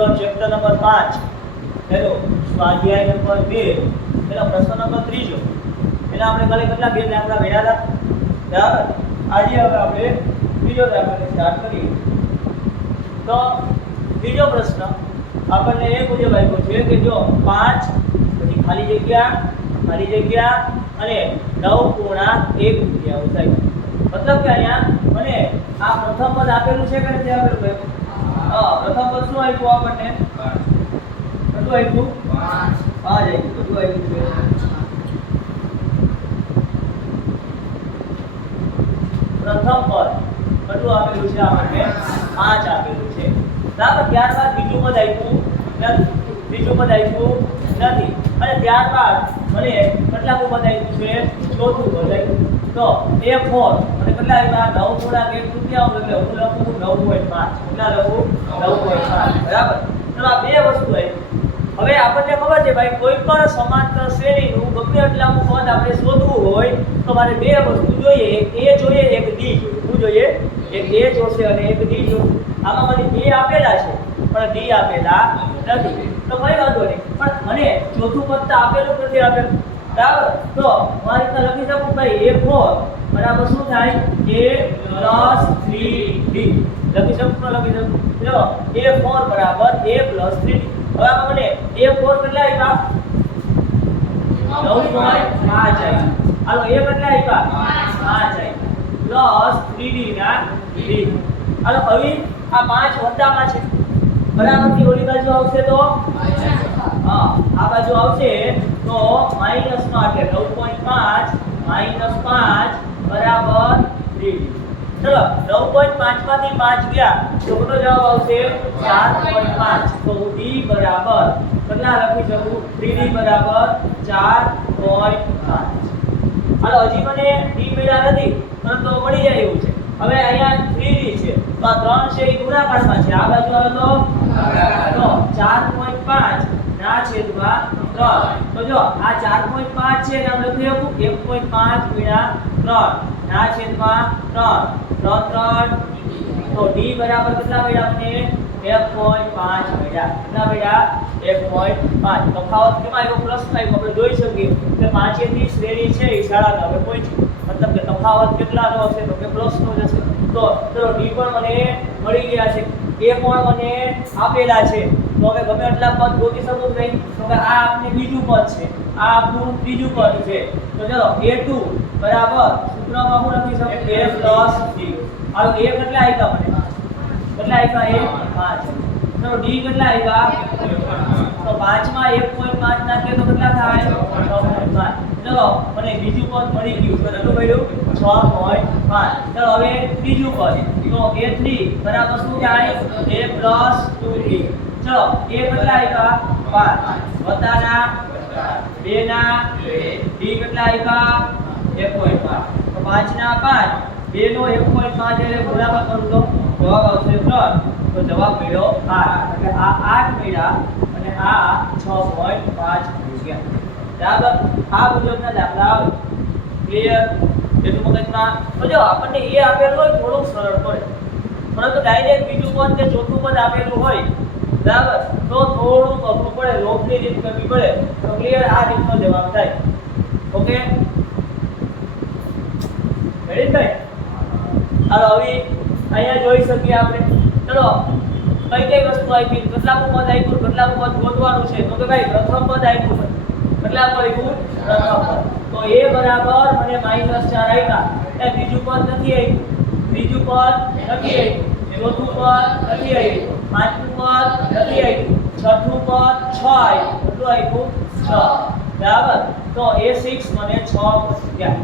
ધોરણ chapter number પાંચ. એનો સ્વાધ્યાય નંબર બે. એનો પ્રશ્ન નંબર ત્રીજો. એટલે આપણે કાલે કેટલા બે દાખલા હતા? બરાબર આજે હવે આપણે બીજો દાખલો સ્ટાર્ટ કરીએ. તો બીજો પ્રશ્ન આપણને એ મુજબ આપ્યો છે કે જો પાંચ, પછી ખાલી જગ્યા ખાલી જગ્યા અને નવ પૂર્ણાંક એક રૂપિયા થાય મતલબ કે અહીંયા મને આ પ્રથમ પદ આપેલું છે કે નથી આપેલું ભાઈ? પ્રથમ પદ શું આપ્યું આપણને. કેટલું આપ્યું? પાંચ આપ્યું કેટલું આપ્યું છે. પ્રથમ પદ. કેટલું આપેલું છે આપણને? પાંચ આપેલું છે. બરાબર, ત્યારબાદ બીજું પદ આપ્યું નથી. બીજું પદ આપ્યું નથી. અને ત્યારબાદ મને કેટલાકું પદ આપ્યું છે? ચોથું પદ આપ્યું. તો એ ફોર અને કેટલા આવ્યા નવ થોડાક એક તૃતીયાંશ એટલે હું લખું નવ પોઈન્ટ પાંચ. લખું? નવ પોઈન્ટ પાંચ. બરાબર? તો આ બે વસ્તુ આવી. હવે આપણને ખબર છે ભાઈ, કોઈ પણ સમાંતર શ્રેણીનું ગમે એટલાનું પદ આપણે શોધવું હોય, તો મારે બે વસ્તુ જોઈએ. એ જોઈએ, એક ડી શું જોઈએ? એક એ જોશે અને એક ડી જોશે આમાં મને એ આપેલા છે, પણ ડી આપેલા નથી. તો કઈ વાંધો નહીં. પણ મને ચોથું પદ તો આપેલું નથી આપેલું. બરાબર તો આ રીતના લખી શકું ભાઈ એ બરાબર શું થાય? એ પ્લસ લખી શકું લખી શકું? ચલો એ ફોર બરાબર હવે આપણે એ કેટલા આપ્યા નવ પોઈન્ટ પાંચ આપ્યા હાલો એ કેટલા આપ્યા પ્લસ થ્રી ડી ના ડી હાલો, હવે આ પાંચ વત્તામાં છે. બરાબરથી ઓલી બાજુ આવશે તો? હા આ બાજુ આવશે તો માઇનસમાં એટલે 9.5 માઇનસ 5 બરાબર 3 ચલો 9.5 માંથી 5 ગયા તો કેટલો જવાબ આવશે 4.5 તો d બરાબર કેટલા લખી શકું? 3d બરાબર 4.5 હાલો હજી મને d મળ્યા નથી પરંતુ મળી જાય એવું છે. હવે અહીંયા 3d છે તો આ ત્રણ છે એ ગુણાકારમાં છે. આ બાજુ આવે તો? તો 4.5 ના છેદમાં 3 તો જો, આ 4.5 છે નામ લખી શકું? 1.5 ગુણ્યા 3 ના છેદમાં 3 3 3 તો d બરાબર કેટલા મળ્યા એક પોઈન્ટ પાંચ મળ્યા. કેટલા મળ્યા? 1.5 તફાવત કેમાં આવ્યો? પ્લસમાં આવ્યો. આપણે જોઈ શકીએ કે પાંચેથી શ્રેણી છે એ શાળા હવે પહોંચી મતલબ કે તફાવત કેટલાનો હશે? તો કે પ્લસનો જ હશે. તો ચલો ડી પણ મને મળી ગયા છે. એ પણ મને આપેલા છે. તો હવે ગમે એટલા પદ ગોતી શકો કે નહીં? તો આ આપને બીજું પદ છે. આ આપણું ત્રીજું પદ છે. તો ચલો a2 બરાબર? સૂત્રમાં હું લખી શકું? A d હાલો a કેટલા આવ્યા મને? કેટલા આવ્યા a 5 ચલો, d કેટલા આવ્યા તો 5 માં 1.5 નાખીએ તો કેટલા થાય? 6.5 ચલો, મને બીજું પદ મળી ગયું. કેટલું મળ્યું 6.5 ચલો, હવે ત્રીજું પદ. તો a3 બરાબર શું થાય? A 2d ચલો એ કેટલા આપ્યા પાંચ વત્તાના બે. ના d કેટલા આપ્યા 1.5 તો પાંચ. ના 5 2 નો 1.5 એટલે ગુણાકાર કરું તો જવાબ આવશે ત્રણ. તો જવાબ મળ્યો આઠ. એટલે આ આઠ મળ્યા અને આ 6.5 મળી ગયા બરાબર? આ મુજબના દાખલા આવે. ક્લિયર એટલું મગજમાં? તો જો, આપણને એ આપેલું હોય, થોડુંક સરળ પડે પરંતુ ડાયરેક્ટ બીજું પદ કે ચોથું પદ આપેલું હોય બરાબર? તો થોડુંક અઘરું પડે લોભની રીત કરવી પડે, તો ક્લિયર આ રીતનો જવાબ થાય. ઓકે? રેડી હાલો, હવે અહીંયા જોઈ શકીએ આપણે. ચલો, કઈ કઈ વસ્તુ આપી? કેટલામું પદ આપ્યું કેટલામું પદ ગોતવાનું છે? તો કે ભાઈ, પ્રથમ પદ આપ્યું છે. કેટલામું આપ્યું? પ્રથમ પદ. તો એ બરાબર મને માઇનસ ચાર આપ્યા. એ બીજું પદ નથી આવ્યું ત્રીજું પદ નથી આવ્યું ચોથું પદ નથી આવ્યું પાંચમું પદ નથી આવ્યું છઠ્ઠું પદ છ આવ્યું કેટલું આવ્યું છ. બરાબર? તો એ સિક્સ મને છ ગયા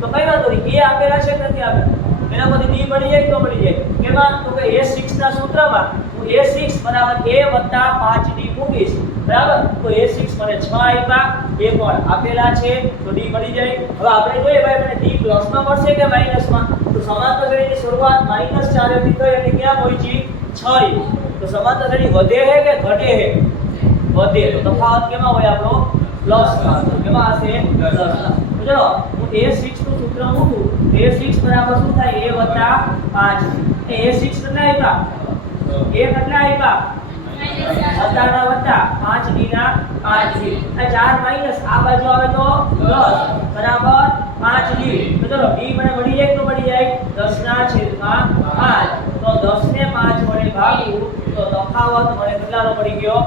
તો કઈ વાંધો નહીં. એ આપેલા છે નથી આપેલા? એના પછી ડી મળી જાય તો મળી જાય? કેમાં તો કે એ સિક્સ ના સૂત્રમાં હું એ સિક્સ બરાબર એ વત્તા પાંચ ડી મૂકીશ. બરાબર? તો એ સિક્સ મને છ આપ્યા. એ પણ આપેલા છે. તો ડી મળી જાય. હવે આપણે જોઈએ ભાઈ, મને ડી પ્લસમાં મળશે કે માઇનસમાં? તો સમાન શ્રેણીની શરૂઆત માઇનસ ચારેથી થઈ અને ક્યાં પહોંચી? છ તો સમાંતર શ્રેણી વધે છે કે ઘટે છે વધે. તો તફાવત કેમાં હોય આપણો? પ્લસ કેમાં હશે? પ્લસ તો ચલો હું a6 નું સૂત્ર મૂકું. A6 બરાબર શું થાય? એ વત્તા પાંચ. એ સિક્સ કેટલા આપ્યા? એ કેટલા આપ્યા? વત્તાના વત્તા પાંચ ડી ના પાંચ. ડી આ ચાર માઇનસ આ બાજુ આવે તો દસ. બરાબર? પાંચ ડી તો ચલો ડી મને મળી જાય તો મળી જાય? દસ ના છેદમાં પાંચ. તો દસ ને પાંચ વડે ભાગવું તો તફાવત મને કેટલાનો પડી ગયો.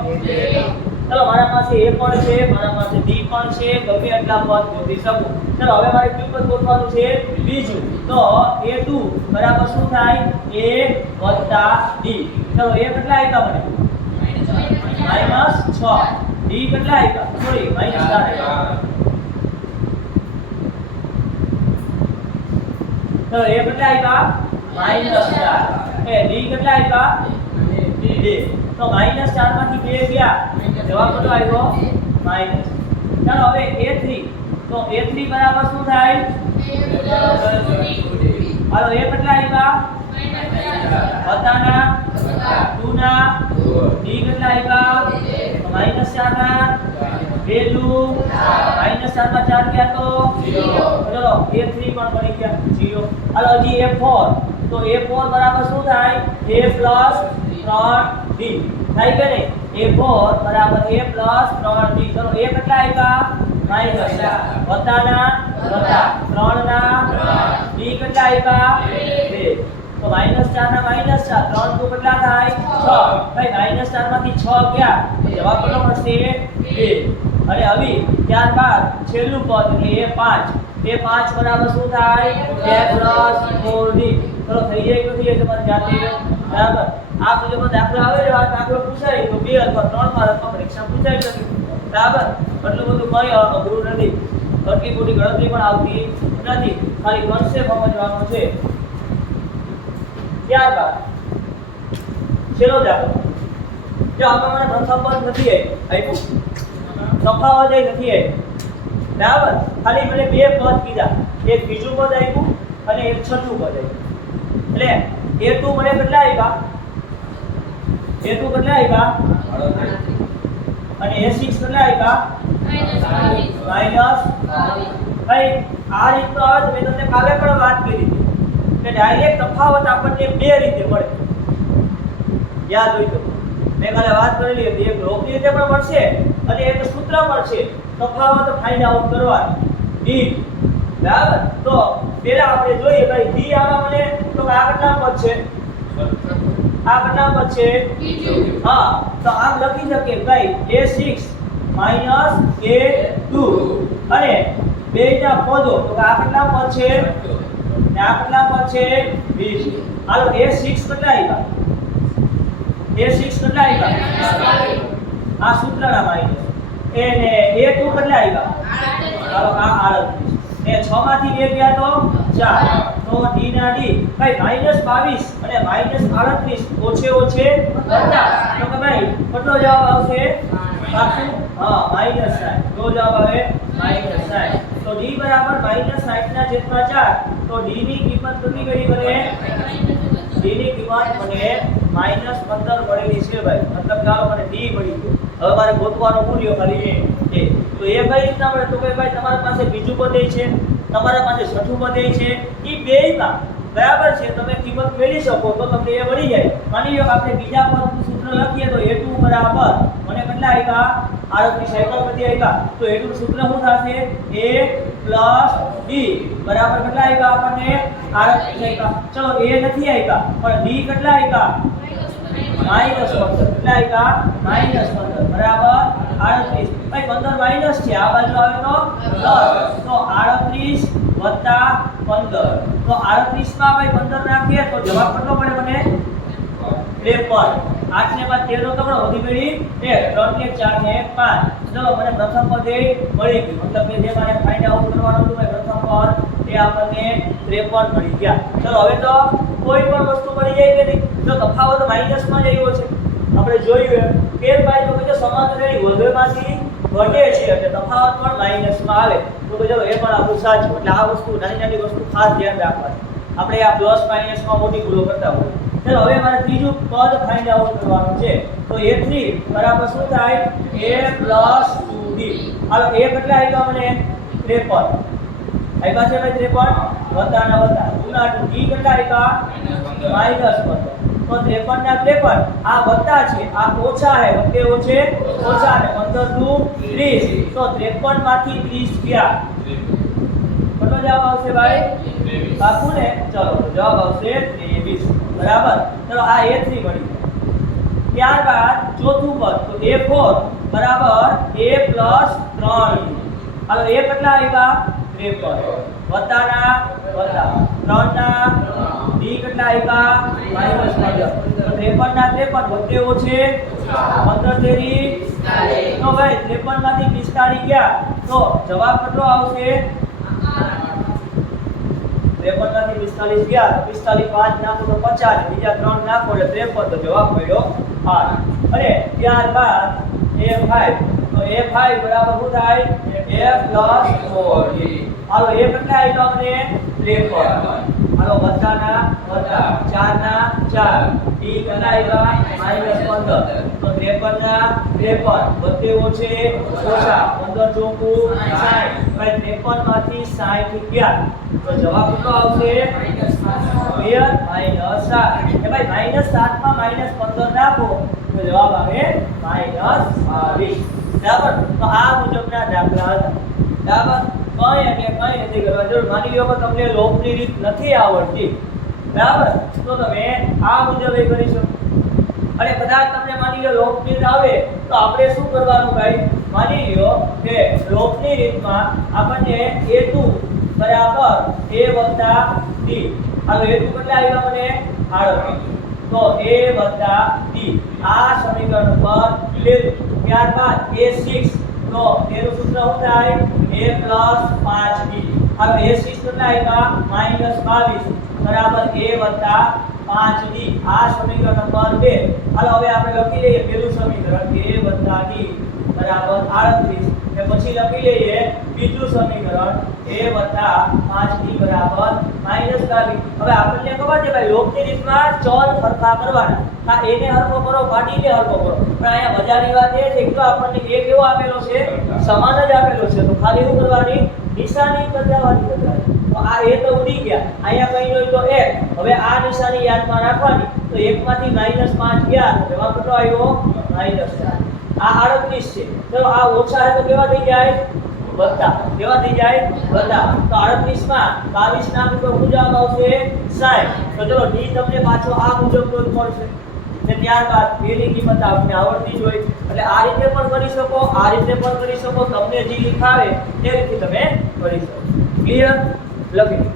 ચલો, મારા પાસે એ પણ છે, મારા પાસે બી પણ છે, ગમે એટલા પદ શોધી શકું. ચલો, હવે મારે કયું પદ ગોતવાનું છે? બીજું. તો a2 બરાબર શું થાય? એ વત્તા ડી. ચલો, એ કેટલા આવ્યા મને? માઇનસ છ. ડી કેટલા આવ્યા સોરી 4 આપ્યા ચલો, એ કેટલા આવ્યા માઇનસ ચાર. એ ડી કેટલા 2 તો માઇનસ 4 માંથી 2 ગયા જવાબ કેટલો આવ્યો. માઇનસ. ચાલો હવે a3 તો a3 બરાબર શું થાય? હાલો a કેટલા આવ્યા વત્તાના 2 ના d કેટલા આવ્યા માઇનસ 4 ના વેલ્યુ? માઇનસ 4 માં 4 ગયા તો? ચલો a3 પણ બની ગયા. 0 હાલો હજી a4 તો a4 બરાબર શું થાય? A 3d થાય કે એ a4 બરાબર a 3d ચલો, a કેટલા આવ્યા 4 વત્તાના વત્તા. 3 ના d કેટલા આવ્યા 2 તો માઇનસ ચાર ના માઇનસ 4 3 તો કેટલા થાય? છ. ભાઈ, માઇનસ ચારમાંથી છ ગયા જવાબ કેટલો મળશે? બે. અને હવે ત્યારબાદ છેલ્લું પદ, એટલે એ પાંચ. એ પાંચ બરાબર શું થાય? 2 4d ચલો, થઈ જાય કે નથી? એ તમારે જાતે બરાબર. આ મુજબ દાખલો આવે છે, આ દાખલો પૂછાય, તો બે અથવા ત્રણ માર્કમાં પરીક્ષા પૂછાઈ શકે બરાબર? એટલું બધું કઈ અઘરું નથી. એટલી મોટી ગણતરી પણ આવતી નથી. ખાલી કોન્સેપ્ટ સમજવાનો છે. ત્યારબાદ, છેલ્લો દાખલો. જો આ પ્રમાણે પ્રથમ પદ નથી આપ્યું. તફાવત એ નથી આપ્યું બરાબર? ખાલી મને બે પદ કીધા. એક બીજું પદ આપ્યું અને એક છઠ્ઠું પદ આપ્યું. એટલે એ ટુ મને કેટલા આપ્યા? એ ટુ કેટલા આપ્યા અને એ સિક્સ કેટલા આપ્યા માઇનસ ભાઈ, આ રીતનો આવે મેં તમને કાલે પણ વાત કરી હતી કે ડાયરેક્ટ તફાવત આપણને બે રીતે મળે. યાદ હોય તો. મેં કાલે વાત કરેલી હતી, એક લોકની રીતે પણ મળશે અને એક સૂત્ર પણ છે તફાવત ફાઇન્ડ આઉટ કરવા ડી બરાબર? તો પહેલા આપણે જોઈએ, ભાઈ ડી આવા મને, તો કે આ કેટલા પદ છે? આ કેટલા છે? હા તો આમ લખી શકીએ ભાઈ a6 માઇનસ a2 અને બેયના પદો તો આ કેટલા પદ છે? ને આ કેટલા પદ છે? 20 હાલો a6 કેટલા આવ્યા a6 કેટલા આવ્યા આ સૂત્રના માઇનસ એને a2 કેટલા આવ્યા હાલો આ 38 ને 6 માંથી 2 ગયા તો 4 માઇનસ 22 અને માઇનસ 38 ઓછે ઓછે 50 તો કે ભાઈ, કેટલો જવાબ આવશે? હા માઇનસ 60 તો જવાબ આવે માઇનસ 60 તો d બરાબર માઇનસ 60 ના છેદમાં 4 તો d ની કિંમત કેટલી કરી બને? d ની કિંમત મને માઇનસ 15 મળેલી છે ભાઈ. મતલબ d મળી હવે મારે ગોતવાનો મૂલ્યો ખાલી એ. તો એ કઈ મળે? તો ભાઈ, તમારી પાસે બીજું પદ છે. તમારા પાસે છઠ્ઠું પદય છે. બેયમાં. બરાબર છે? તમે કિંમત મેળવી શકો તો તમને એ મળી જાય. માની લો આપણે બીજા પદનું સૂત્ર લખીએ તો હેતુ બરાબર. મને કેટલા આવ્યા આરતી સાયકલ બધી આવ્યા તો a2 નું સૂત્ર શું થશે? Plus D. બરાબર કેટલા આવ્યા આપણને? આરતી સાયકલ. ચલો, એ નથી આવ્યા પણ ડી કેટલા આવ્યા માઇનસ પંદર. કેટલા આવ્યા માઇનસ પંદર. બરાબર? આડત્રીસ. ભાઈ, પંદર માઇનસ છે. આ બાજુ આવે તો દસ. તો આડત્રીસ વત્તા પંદર. તો આડત્રીસમાં ભાઈ પંદર નાખીએ તો જવાબ કેટલો પડે મને? ત્રેપન. આઠ ને બાદ તેર નો તગડો વધી ગઈ એક ત્રણ ને ચાર ને પાંચ. ચલો, મને પ્રથમ પદ મળી ગયું. મતલબ કે જે મારે ફાઇન્ડ આઉટ કરવાનું હતું પ્રથમ પદ એ આપણને ત્રેપન મળી ગયા. ચલો, હવે તો કોઈ પણ વસ્તુ મળી જાય કે નહીં? જો તફાવત માઇનસમાં જ આવ્યો છે. આપણે જોયું કે ભાઈ તો કે જો સમાનતાની વધેમાંથી ઘટે છે, એટલે તફાવત પણ માઇનસમાં આવે. તો ચલો એ પણ આપણું સાચું એટલે આ વસ્તુ નાની નાની વસ્તુ ખાસ ધ્યાન રાખવાની. આપણે આ પ્લસ માઇનસમાં મોટી ભૂલો કરતા હોય. ચલો હવે મારે ત્રીજું પદ ફાઇન્ડ આઉટ કરવાનું છે. તો a3 બરાબર શું થાય? A 2d હાલો એ કેટલા આવ્યા મને? 53 આવ્યા છે ભાઈ 53 વત્તાના વત્તા ગુના 2d કેટલા આવ્યા માઇનસ 15 તો ત્રેપન ના ત્રેપન આ વત્તા છે, આ ઓછા છે વત્તે ઓછે ઓછા ને પંદર દુ ત્રીસ. તો ત્રેપનમાંથી ત્રીસ ગયા કેટલો જવાબ આવશે ભાઈ? બાપુ ને ચલો, જવાબ આવશે ત્રેવીસ. બરાબર? ચલો, આ એ થ્રી મળી ત્યારબાદ ચોથું પદ, તો એ ફોર, બરાબર, એ પ્લસ ત્રણ. હાલો, એ કેટલા આવ્યા? ત્રેપન. વત્તાના વત્તા ત્રણના કેટલા તો ત્રેપન ના ત્રેપન વચ્ચે ઓછે પંદર તેરી. તો ભાઈ ત્રેપનમાંથી પિસ્તાળીસ ગયા. તો જવાબ કેટલો આવશે? ત્રેપનમાંથી પિસ્તાલીસ ગયા. તો પિસ્તાલીસ પાંચ નાખો તો પચાસ. બીજા ત્રણ નાખો એટલે ત્રેપન. તો જવાબ મળ્યો આઠ. અને ત્યારબાદ એ ફાઈવ. તો એ ફાઈવ બરાબર શું થાય? એ પ્લસ ફોર. હાલો, એ કેટલા આવ્યા અમને? ત્રેપન. માઇનસ પંદર. તો ત્રેપન ના ત્રેપન વચ્ચે ઓછે ચોખ્ખું સાઠ. ત્રેપનમાંથી સાઠ ગયા તો જવાબ કેટલો આવશે? બે માઇનસ સાત. કે ભાઈ માઇનસ સાત માઇનસ પંદર નાખો, તો જવાબ આવે માઇનસ બાવીસ. બરાબર? તો આ મુજબના દાખલા હતા. બરાબર? કઈ એટલે કઈ નથી કરવા. જરૂર માની લો કે તમને લોભની રીત નથી આવડતી, બરાબર? તો તમે આ મુજબ એ કરી શકો. અને કદાચ તમને માની લો રીત આવે, તો આપણે શું કરવાનું ભાઈ? માની લો કે લોભની રીતમાં આપણને a2 બરાબર એ વત્તા ડી હવે હેતુ કેટલા આવ્યા મને? 38 તો એ વત્તા ડી આ સમીકરણ પર લીધું. ત્યારબાદ a6 તો એનું સૂત્ર શું થાય a 5b હવે a6 કેટલા આવ્યા -22 બરાબર a વત્તા 5d આ સમીકરણ નંબર 2 હાલો હવે આપણે લખી લઈએ પેલું સમીકરણ a વત્તા d બરાબર 38 ને પછી લખી લઈએ બીજું સમીકરણ a વત્તા 5d બરાબર -22 હવે આપણને ખબર છે ભાઈ લોભની રીતમાં ચલ સરખા કરવાના. આ a ને હરખો કરો પાડીને હરખો કરો. પણ અહીંયા મજાની વાત એ છે કે આપણને a કેવો આપેલો છે, સમાન જ આપેલો છે. તો ખાલી શું કરવાની? નિશાની બદલાવાની તો આ a તો ઉડી ગયા. અહીંયા કઈ હોય તો 1 હવે આ નિશાની યાદમાં રાખવાની. તો 1 માંથી -5 ગયા. જવાબ કેટલો આવ્યો? -4 આ 38 છે. તો આ ઓછા તો કેવા થઈ જાય? વત્તા કેવા થઈ જાય? વત્તા તો 38 22 ના મુજબ શું જવાબ આવશે 60 તો ચલો ડી તમને પાછો આ મુજબ જ મળશે. ને ત્યારબાદ એની કિંમત આપને આવડતી જ હોય એટલે આ રીતે પણ કરી શકો, આ રીતે પણ કરી શકો. તમને જે લિખાવે તે રીતે તમે કરી શકો. ક્લિયર લખી.